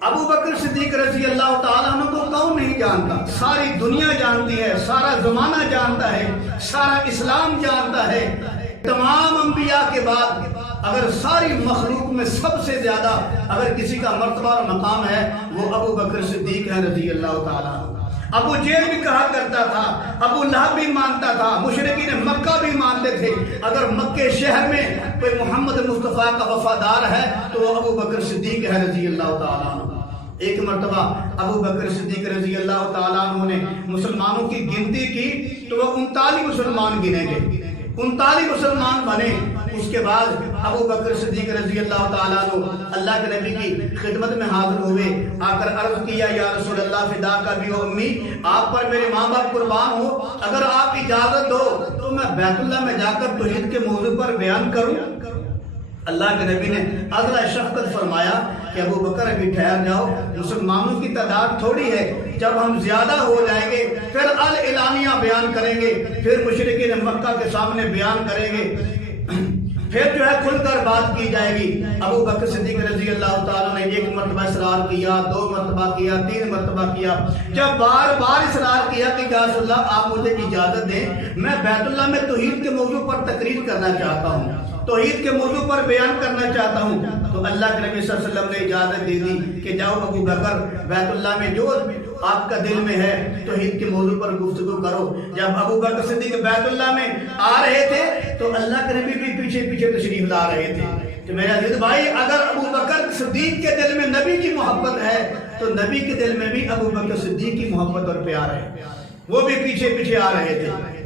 ابو بکر صدیق رضی اللہ تعالیٰ عنہ کو کون نہیں جانتا؟ ساری دنیا جانتی ہے، سارا زمانہ جانتا ہے، سارا اسلام جانتا ہے۔ تمام انبیاء کے بعد اگر ساری مخلوق میں سب سے زیادہ اگر کسی کا مرتبہ اور مقام ہے وہ ابو بکر صدیق ہے رضی اللہ تعالیٰ عنہ۔ ابو جہل بھی کہا کرتا تھا، ابو لہب بھی مانتا تھا، مشرکین مکہ بھی مانتے تھے اگر مکہ شہر میں کوئی محمد مصطفیٰ کا وفادار ہے تو وہ ابو بکر صدیق ہے رضی اللہ تعالیٰ عنہ۔ ایک مرتبہ ابو بکر صدیق رضی اللہ تعالیٰ عنہ نے مسلمانوں کی گنتی کی تو وہ 39 مسلمان گنے گئے، 39 مسلمان بنے۔ اس کے بعد ابو بکر صدیق رضی اللہ تعالیٰ عنہ اللہ کے نبی کی خدمت میں حاضر ہوئے، آ کر عرض کیا یا رسول اللہ فداک ابی و امی، آپ پر میرے ماں باپ قربان ہو، اگر آپ اجازت دو تو میں بیت اللہ میں جا کر توحید کے موضوع پر بیان کروں۔ اللہ کے نبی نے عدل شفقت فرمایا کہ ابو بکر ابھی ٹھہر جاؤ، مسلمانوں کی تعداد تھوڑی ہے، جب ہم زیادہ ہو جائیں گے پھر الاعلانیہ بیان کریں گے، پھر مشرکین مکہ کے سامنے بیان کریں گے، پھر جو ہے کھل کر بات کی جائے گی۔ ابو بکر صدیق رضی اللہ تعالیٰ نے 1 مرتبہ اصرار کیا، 2 مرتبہ کیا، 3 مرتبہ کیا، جب بار بار اصرار کیا کہ یا رسول اللہ آپ مجھے اجازت دیں، میں بیت اللہ میں توحید کے موضوع پر تقریر کرنا چاہتا ہوں، توحید کے موضوع پر بیان کرنا چاہتا ہوں، تو اللہ کے نبی صلی اللہ علیہ وسلم نے اجازت دے دی کہ جاؤ ابو بکر بیت اللہ میں جو آپ کا دل میں ہے توحید کے موضوع پر گفتگو کرو۔ جب ابو بکر صدیق بیت اللہ میں آ رہے تھے تو اللہ کے نبی بھی پیچھے پیچھے تشریف لا رہے تھے کہ میرا عزیز بھائی اگر ابو بکر صدیق کے دل میں نبی کی محبت ہے تو نبی کے دل میں بھی ابو بکر صدیق کی محبت اور پیار ہے، وہ بھی پیچھے پیچھے آ رہے تھے۔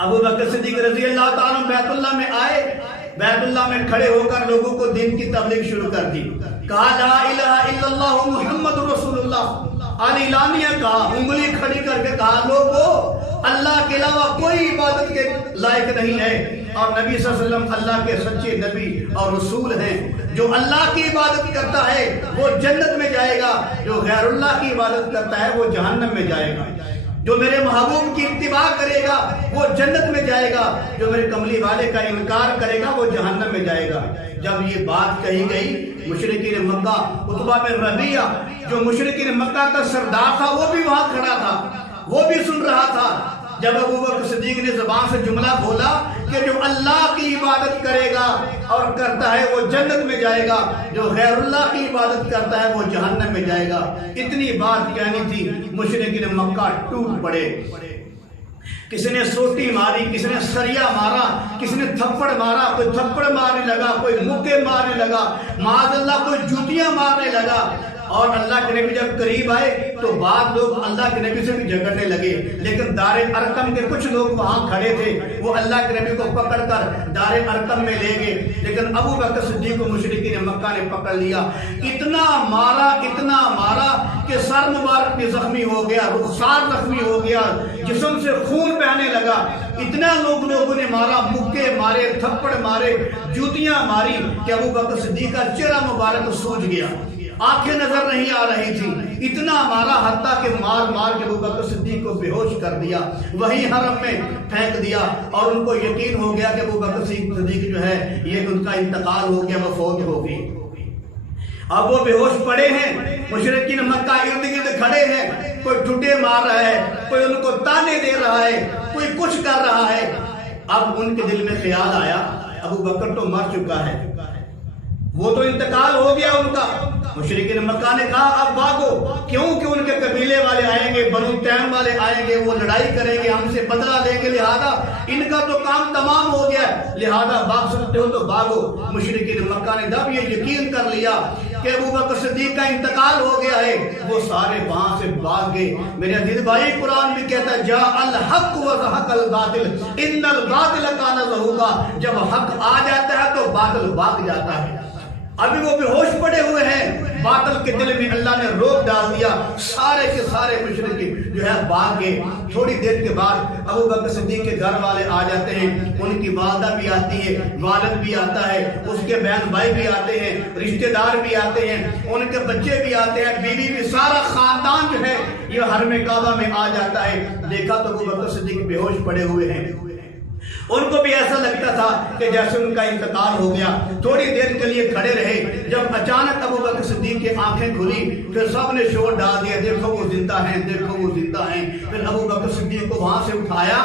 ابو بکر صدیق رضی اللہ تعالیٰ بیت اللہ میں آئے، بیت اللہ میں کھڑے ہو کر لوگوں کو دین کی تبلیغ شروع کر دی، کہا لا الہ الا اللہ محمد رسول اللہ، اعلانیہ کہا، انگلی کھڑی کر کے کہا لوگوں اللہ کے علاوہ کوئی عبادت کے لائق نہیں ہے، اور نبی صلی اللہ علیہ وسلم اللہ کے سچے نبی اور رسول ہیں، جو اللہ کی عبادت کرتا ہے وہ جنت میں جائے گا، جو غیر اللہ کی عبادت کرتا ہے وہ جہنم میں جائے گا، جو میرے محبوب کی اتباع کرے گا وہ جنت میں جائے گا، جو میرے کملی والے کا انکار کرے گا وہ جہنم میں جائے گا۔ جب یہ بات کہی گئی مشرکین مکہ، عتبہ بن ربیعہ جو مشرکین مکہ کا سردار تھا وہ بھی وہاں کھڑا تھا، وہ بھی سن رہا تھا۔ جب ابو بکر صدیق نے زبان سے جملہ بولا کہ جو اللہ کی عبادت کرے گا اور کرتا ہے وہ جنت میں جائے گا، جو غیر اللہ کی عبادت کرتا ہے وہ جہنم میں جائے گا، اتنی بات کہنی تھی، مشرکین مکہ ٹوٹ پڑے۔ کسی نے سوٹی ماری، کسی نے سریا مارا، کسی نے تھپڑ مارا، کوئی تھپڑ مارنے لگا، کوئی مکے مارنے لگا، معاذ اللہ کوئی جوتیاں مارنے لگا، اور اللہ کے نبی جب قریب آئے تو بعض لوگ اللہ کے نبی سے بھی جھگڑنے لگے، لیکن دار ارقم کے کچھ لوگ وہاں کھڑے تھے، وہ اللہ کے نبی کو پکڑ کر دار ارقم میں لے گئے، لیکن ابو بکر صدیق کو مشرکین مکہ نے پکڑ لیا، اتنا مارا کہ سر مبارک بھی زخمی ہو گیا، رخسار زخمی ہو گیا، جسم سے خون بہنے لگا، اتنا لوگوں نے مارا، مکے مارے، تھپڑ مارے، جوتیاں ماری کہ ابو بکر صدیق کا چہرہ مبارک سوج گیا، آنکھیں نظر نہیں آ رہی تھی، اتنا مارا حتیٰ کہ مار کے ابو بکر صدیق کو بے ہوش کر دیا، وہی حرم میں پھینک دیا، اور ان کو یقین ہو گیا کہ ابو بکر صدیق جو ہے یہ ان کا انتقال ہو گیا، وہ فوت ہو گئی۔ اب وہ بے ہوش پڑے ہیں، مشرکین مکہ ارد گرد کھڑے ہیں، کوئی ٹھٹے مار رہا ہے، کوئی ان کو تانے دے رہا ہے، کوئی کچھ کر رہا ہے۔ اب ان کے دل میں خیال آیا ابو بکر تو مر چکا ہے، وہ تو انتقال ہو گیا ان کا۔ مشرکین مکہ نے کہا اب بھاگو، کیونکہ ان کے قبیلے والے آئیں گے، بنو تیم والے آئیں گے، وہ لڑائی کریں گے، ہم سے بدلہ لیں گے، لہذا ان کا تو کام تمام ہو گیا، لہذا بھاگ سکتے ہو تو بھاگو۔ مشرکین مکہ نے جب یہ یقین کر لیا کہ ابو بکر صدیق کا انتقال ہو گیا ہے، وہ سارے وہاں سے بھاگ گئے۔ میرے عزیز بھائی قرآن بھی کہتا ہے جاء الحق وزهق الباطل ان الباطل کان زہوقا، جب حق آ جاتا ہے تو باطل بھاگ جاتا ہے۔ ابھی وہ بے ہوش پڑے ہوئے ہیں، باطل کے دل میں اللہ نے روک ڈال دیا، سارے کے سارے مشرکین جو ہے بھاگ گئے۔ تھوڑی دیر کے بعد ابو بکر صدیق کے گھر والے آ جاتے ہیں، ان کی والدہ بھی آتی ہے، والد بھی آتا ہے، اس کے بہن بھائی بھی آتے ہیں، رشتہ دار بھی آتے ہیں، ان کے بچے بھی آتے ہیں، بیوی بھی، سارا خاندان جو ہے یہ حرم کعبہ میں آ جاتا ہے۔ دیکھا تو ابو بکر صدیق بے ہوش پڑے ہوئے ہیں، ان کو بھی ایسا لگتا تھا کہ جیسے ان کا انتقال ہو گیا. تھوڑی دیر کے لیے کھڑے رہے. جب اچانک ابو بکر صدیق کی آنکھیں کھلی پھر سب نے شور ڈال دیا, دیکھو وہ زندہ ہیں, دیکھو وہ زندہ ہیں. پھر ابو بکر صدیق کو وہاں سے اٹھایا,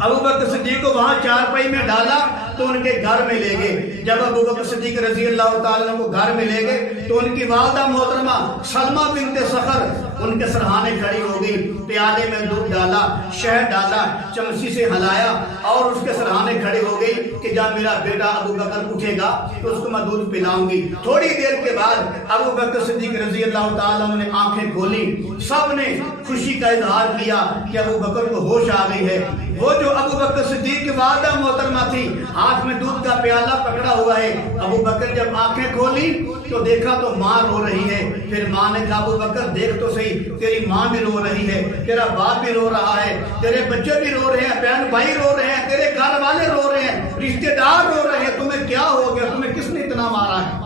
ابو بکر صدیق کو وہاں چارپائی میں ڈالا تو ان کے گھر میں لے گئے. جب ابو بکر صدیق رضی اللہ تعالیٰ عنہ کو گھر میں لے گئے تو ان کی والدہ محترمہ سلمہ بنت سخر ان کے سرہانے کھڑی ہو گئی. پیالے میں دودھ ڈالا, شہد ڈالا, چمچی سے ہلایا اور اس کے سرہانے کھڑی ہو گئی کہ جب میرا بیٹا ابو بکر اٹھے گا تو اس کو میں دودھ پلاؤں گی. تھوڑی دیر کے بعد ابو بکر صدیق رضی اللہ تعالیٰ عنہ نے آنکھیں کھولی. سب نے خوشی کا اظہار کیا کہ ابو بکر کو ہوش آ گئی ہے. وہ جو ابو بکر صدیق کی والدہ محترمہ تھی, ہاتھ میں دودھ کا پیالہ پکڑا ہوا ہے. ابو بکر جب آنکھیں کھولی تو دیکھا تو ماں رو رہی ہے. پھر ماں نے کہا ابو بکر دیکھ تو صحیح, تیری ماں بھی رو رہی ہے, تیرا باپ بھی رو رہا ہے, تیرے بچے بھی رو رہے ہیں, بہن بھائی رو رہے ہیں, تیرے گھر والے رو رہے ہیں, رشتے دار رو رہے ہیں. تمہیں کیا ہو گیا؟ تمہیں کس نے اتنا مارا ہے؟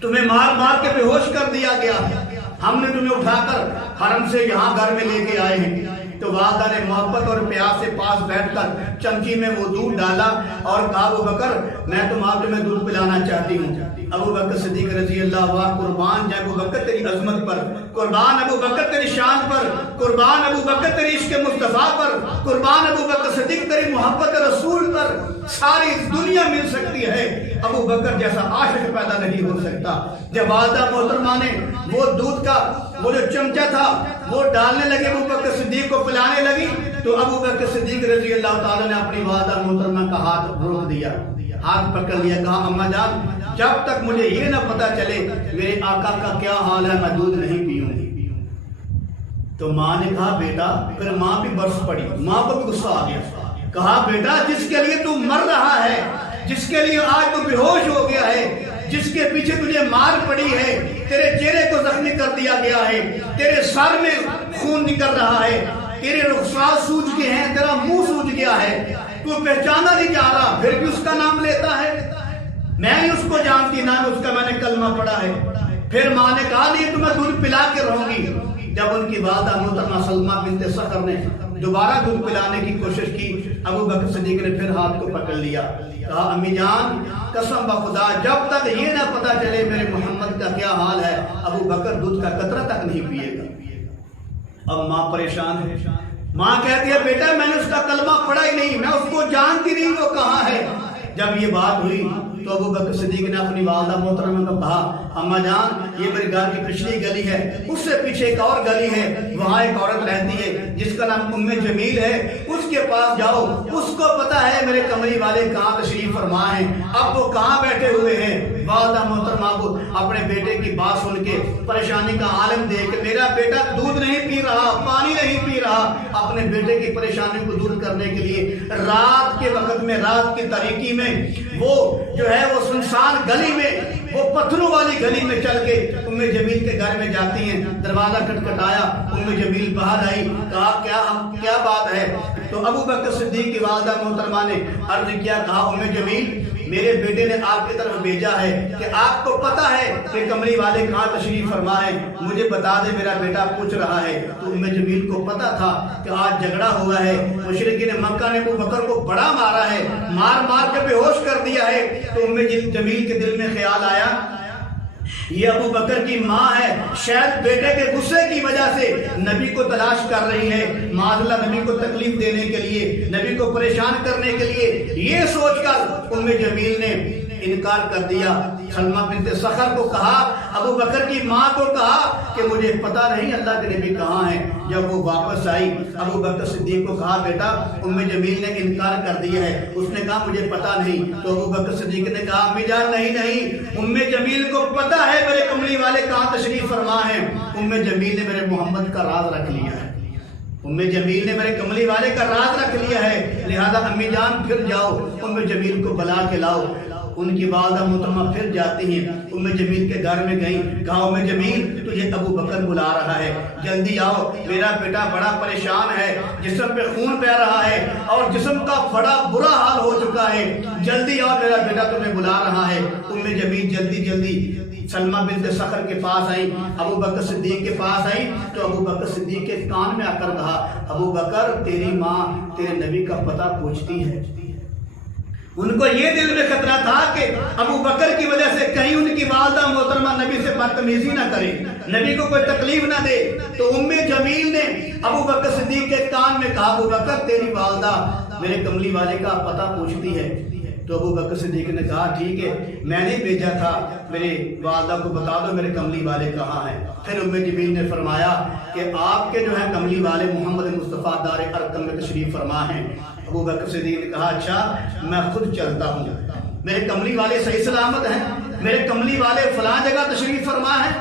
تمہیں مار مار کے بے ہوش کر دیا گیا. ہم نے تمہیں اٹھا کر حرم سے یہاں گھر میں لے کے آئے ہیں. تو والدہ نے محبت اور پیار سے پاس بیٹھ کر چمچی میں وہ دودھ ڈالا اور کہا ابو بکر میں تمہیں دودھ پلانا چاہتی ہوں. ابو بکر صدیق رضی اللہ عنہ قربان جائے ابو بکر تیری عظمت پر, قربان ابو بکر تیری شان پر, قربان ابو بکر تیری عشق مصطفیٰ پر, قربان ابو بکر صدیق تیری محبت رسول پر. ساری دنیا مل سکتی ہے, ابو بکر جیسا عاشق پیدا نہیں ہو سکتا. جب والدہ محترمہ نے وہ دودھ کا وہ جو چمچہ تھا وہ ڈالنے لگے, ابو بکر صدیق کو پلانے لگی تو ابو بکر صدیق رضی اللہ تعالیٰ نے اپنی والدہ محترمہ کا ہاتھ روک دیا, ہاتھ پکڑ لیا. کہا اماں جان جب تک مجھے یہ نہ پتا چلے میرے آقا کا کیا حال ہے میں دودھ نہیں پیوں گی. تو ماں نے کہا بیٹا, پھر ماں بھی برس پڑی, ماں کو بھی غصہ آ گیا. کہا بیٹا جس کے لیے تو مر رہا ہے, جس کے لیے آج تو بے ہوش ہو گیا ہے, جس کے پیچھے تجھے مار پڑی ہے, تیرے چہرے کو زخمی کر دیا گیا ہے, تیرے سر میں خون نکل رہا ہے, تیرے رخسار سوج گئے ہیں, تیرا منہ سوج گیا ہے, تو پہچانا نہیں جا رہا, پھر بھی اس کا نام لیتا ہے. میں نہیں اس کو جانتی, نہ اس کا میں نے کلمہ پڑھا ہے. پھر ماں نے کہا نہیں تمہیں دودھ پلا کے رہوں گی. جب ان کی والدہ محترمہ سلمہ بنت سخر نے دوبارہ دودھ پلانے کی کوشش کی, ابو بکر صدیق نے پھر ہاتھ کو پکڑ لیا. کہا امی جان قسم بخدا جب تک یہ نہ پتا چلے میرے محمد کا کیا حال ہے ابو بکر دودھ کا قطرہ تک نہیں پیے گا. اب ماں پریشان ہے. ماں کہتی ہے بیٹا میں نے اس کا کلمہ پڑھا ہی نہیں, میں اس کو جانتی نہیں وہ کہاں ہے. جب یہ بات ہوئی تو ابو بکر صدیق نے اپنی والدہ محترمہ کو کہا اماں جان یہ میرے گھر کی پچھلی گلی ہے, اس سے پیچھے ایک اور گلی ہے, وہاں ایک عورت رہتی ہے جس کا نام ام جمیل ہے, اس کے پاس جاؤ, اس کو پتا ہے میرے کمری والے کہاں تشریف فرما ہیں, اب وہ کہاں بیٹھے ہوئے ہیں. والدہ محترمہ کو اپنے بیٹے کی بات سن کے پریشانی کا عالم دیکھ کے میرا بیٹا دودھ نہیں پی رہا, پانی نہیں پی رہا, اپنے بیٹے کی پریشانی کو دور کرنے کے لیے رات کے وقت میں, رات کی تاریکی میں وہ جو ہے وہ سنسان گلی میں, وہ پتھروں والی گلی میں چل کے ام جمیل کے گھر میں جاتی ہیں. دروازہ کھٹکھٹایا, ام جمیل باہر آئی, کہا کیا بات ہے. تو ابو بکر صدیق کی والدہ محترمہ نے عرض کیا, کہا ام جمیل میرے بیٹے نے آپ کی طرف بھیجا ہے کہ آپ کو پتا ہے کہ کمری والے کہاں تشریف فرما ہے, مجھے بتا دے میرا بیٹا پوچھ رہا ہے. تو ام جمیل کو پتا تھا کہ آج جھگڑا ہوا ہے, مشرکین مکہ نے ابو بکر کو بڑا مارا ہے, مار مار کے بے ہوش کر دیا ہے. تو ام جمیل کے دل میں خیال آیا یہ ابو بکر کی ماں ہے, شاید بیٹے کے غصے کی وجہ سے نبی کو تلاش کر رہی ہے, معاذ اللہ نبی کو تکلیف دینے کے لیے, نبی کو پریشان کرنے کے لیے. یہ سوچ کر ام جمیل نے انکار کر دیا. سلمہ بنت سخر کو کہا, ابو بکر کی ماں کو کہا کہ مجھے پتا نہیں اللہ کے نبی کہاں ہیں. جب وہ واپس آئی ابو بکر صدیق کو کہا بیٹا ام جمیل نے انکار کر دیا ہے, اس نے کہا مجھے پتا نہیں. تو ابو بکر صدیق نے کہا امی جان نہیں, ام جمیل کو پتا ہے میرے کملی والے کہاں تشریف فرما ہیں. ام جمیل نے میرے محمد کا راز رکھ لیا ہے, ام جمیل نے میرے کملی والے کا راز رکھ لیا ہے, لہذا امی جان پھر جاؤ ام جمیل کو بلا کے لاؤ. ان کی والدہ محترمہ پھر جاتی ہیں, ام جمیل کے گھر میں گئیں. کہا ام جمیل تجھے ابو بکر بلا رہا ہے, جلدی آؤ, میرا بیٹا بڑا پریشان ہے, جسم پہ خون بہ رہا ہے اور جسم کا بڑا برا حال ہو چکا ہے, جلدی آؤ میرا بیٹا تمہیں بلا رہا ہے. ام جمیل جلدی سلمہ بنت صخر کے پاس آئی، ابو بکر صدیق کے پاس آئی تو ابو بکر صدیق کے کان میں آ کر کہا ابو بکر تیری ماں تیرے نبی کا پتہ پوچھتی ہے۔ ان کو یہ دل میں خطرہ تھا کہ ابو بکر کی وجہ سے کہیں ان کی والدہ محترمہ نبی سے بدتمیزی نہ کرے، نبی کو کوئی تکلیف نہ دے، تو ام جمیل نے ابو بکر صدیق کے کان میں کہا ابو بکر تیری والدہ میرے کملی والے کا پتہ پوچھتی ہے۔ تو ابو بکر صدیق نے کہا ٹھیک ہے، میں نے بھیجا تھا، میرے والدہ کو بتا دو میرے کملی والے کہاں ہیں۔ پھر ام جمیل نے فرمایا کہ آپ کے جو ہے کملی والے محمد مصطفیٰ دار ارقم میں تشریف فرما ہیں۔ ابو بکر صدیق نے کہا اچھا میں خود چلتا ہوں، میرے کملی والے صحیح سلامت ہیں، میرے کملی والے فلاں جگہ تشریف فرما ہیں۔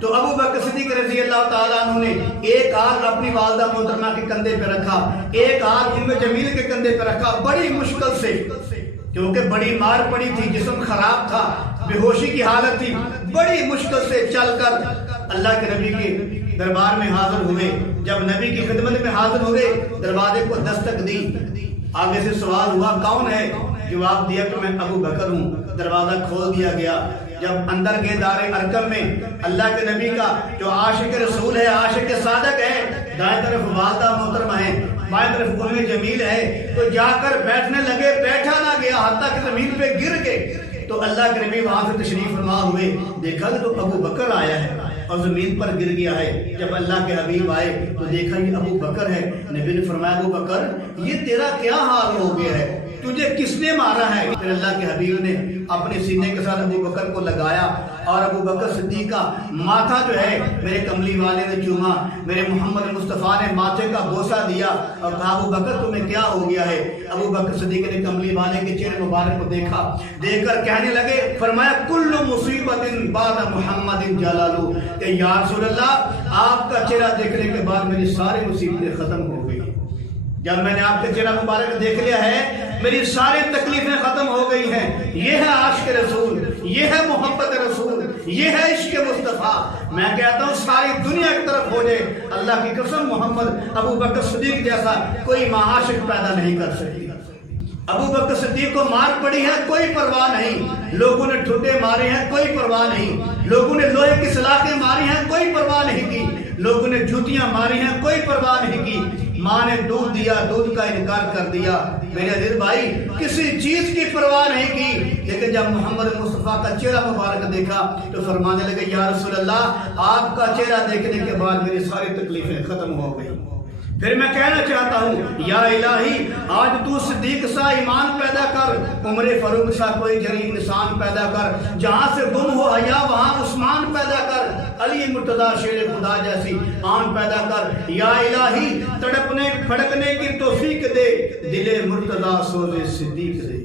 تو ابو بکر صدیق رضی اللہ تعالیٰ عنہ نے ایک ہاتھ اپنی والدہ محترمہ کے کندھے پہ رکھا، ایک ہاتھ ام جمیل کے کندھے پہ رکھا، بڑی مشکل سے، کیونکہ بڑی مار پڑی تھی، جسم خراب تھا، بے ہوشی کی حالت تھی، بڑی مشکل سے چل کر اللہ کے نبی کے دربار میں حاضر ہوئے۔ جب نبی کی خدمت میں حاضر ہوئے دروازے کو دستک دی، آگے سے سوال ہوا کون ہے؟ جواب دیا کہ میں ابو بکر ہوں۔ دروازہ کھول دیا گیا۔ جب اندر گئے دار ارقم میں، اللہ کے نبی کا جو عاشق رسول ہے، عاشق صادق ہے، دائیں طرف والدہ محترمہ ہے، بائیں طرف ام جمیل ہے، تو جا کر بیٹھنے لگے، بیٹھا نہ گیا حتیٰ کہ زمین پہ گر گئے۔ تو اللہ کے نبی وہاں سے تشریف فرما ہوئے، دیکھا کہ تو ابو بکر آیا ہے اور زمین پر گر گیا ہے۔ جب اللہ کے حبیب آئے تو دیکھا یہ ابو بکر ہے۔ نبی نے فرمایا ابو بکر یہ تیرا کیا حال ہو گیا ہے، تجھے کس نے مارا ہے؟ پھر اللہ کے حبیب نے اپنے سینے کے ساتھ ابو بکر کو لگایا اور ابو بکر صدیق کا ماتھا جو ہے میرے کملی والے نے چوما، میرے محمد مصطفیٰ نے ماتھے کا بوسہ دیا اور کہا ابو بکر تمہیں کیا ہو گیا ہے؟ ابو بکر صدیق نے کملی والے کے چہرے مبارک کو دیکھا، دیکھ کر کہنے لگے، فرمایا کل مصیبت بعد محمد جلالو، کہ یا رسول اللہ آپ کا چہرہ دیکھنے کے بعد میری ساری مصیبتیں ختم ہو گئی۔ جب میں نے آپ کا چہرہ مبارک دیکھ لیا ہے میری ساری تکلیفیں ختم ہو گئی ہیں۔ یہ ہے عاشق رسول، یہ ہے محبت رسول، یہ ہے عشق مصطفیٰ۔ میں کہتا ہوں ساری دنیا کی طرف ہو جائے، اللہ کی قسم محمد ابو بکر صدیق جیسا کوئی ماں عاشق پیدا نہیں کر سکتی۔ ابو بکر صدیق کو مار پڑی ہے کوئی پرواہ نہیں، لوگوں نے ٹھوٹے مارے ہیں کوئی پرواہ نہیں، لوگوں نے لوہے کی سلاخیں ماری ہیں کوئی پرواہ نہیں کی، لوگوں نے جوتیاں ماری ہیں کوئی پرواہ نہیں کی۔ ماں نے دودھ دیا، دودھ کا انکار کر دیا، میرے عزیز بھائی کسی چیز کی پرواہ نہیں کی، لیکن جب محمد مصطفیٰ کا چہرہ مبارک دیکھا تو فرمانے لگے یا رسول اللہ آپ کا چہرہ دیکھنے کے بعد میری ساری تکلیفیں ختم ہو گئی۔ پھر میں کہنا چاہتا ہوں یا الہی آج تو صدیق سا ایمان پیدا کر، عمر فاروق سا کوئی جری انسان پیدا کر، جہاں سے گم ہو حیا وہاں عثمان پیدا کر، علی مرتضیٰ شیر خدا جیسی آن پیدا کر، یا الہی تڑپنے پھڑکنے کی توفیق دے، دل مرتضیٰ سوز صدیق دے۔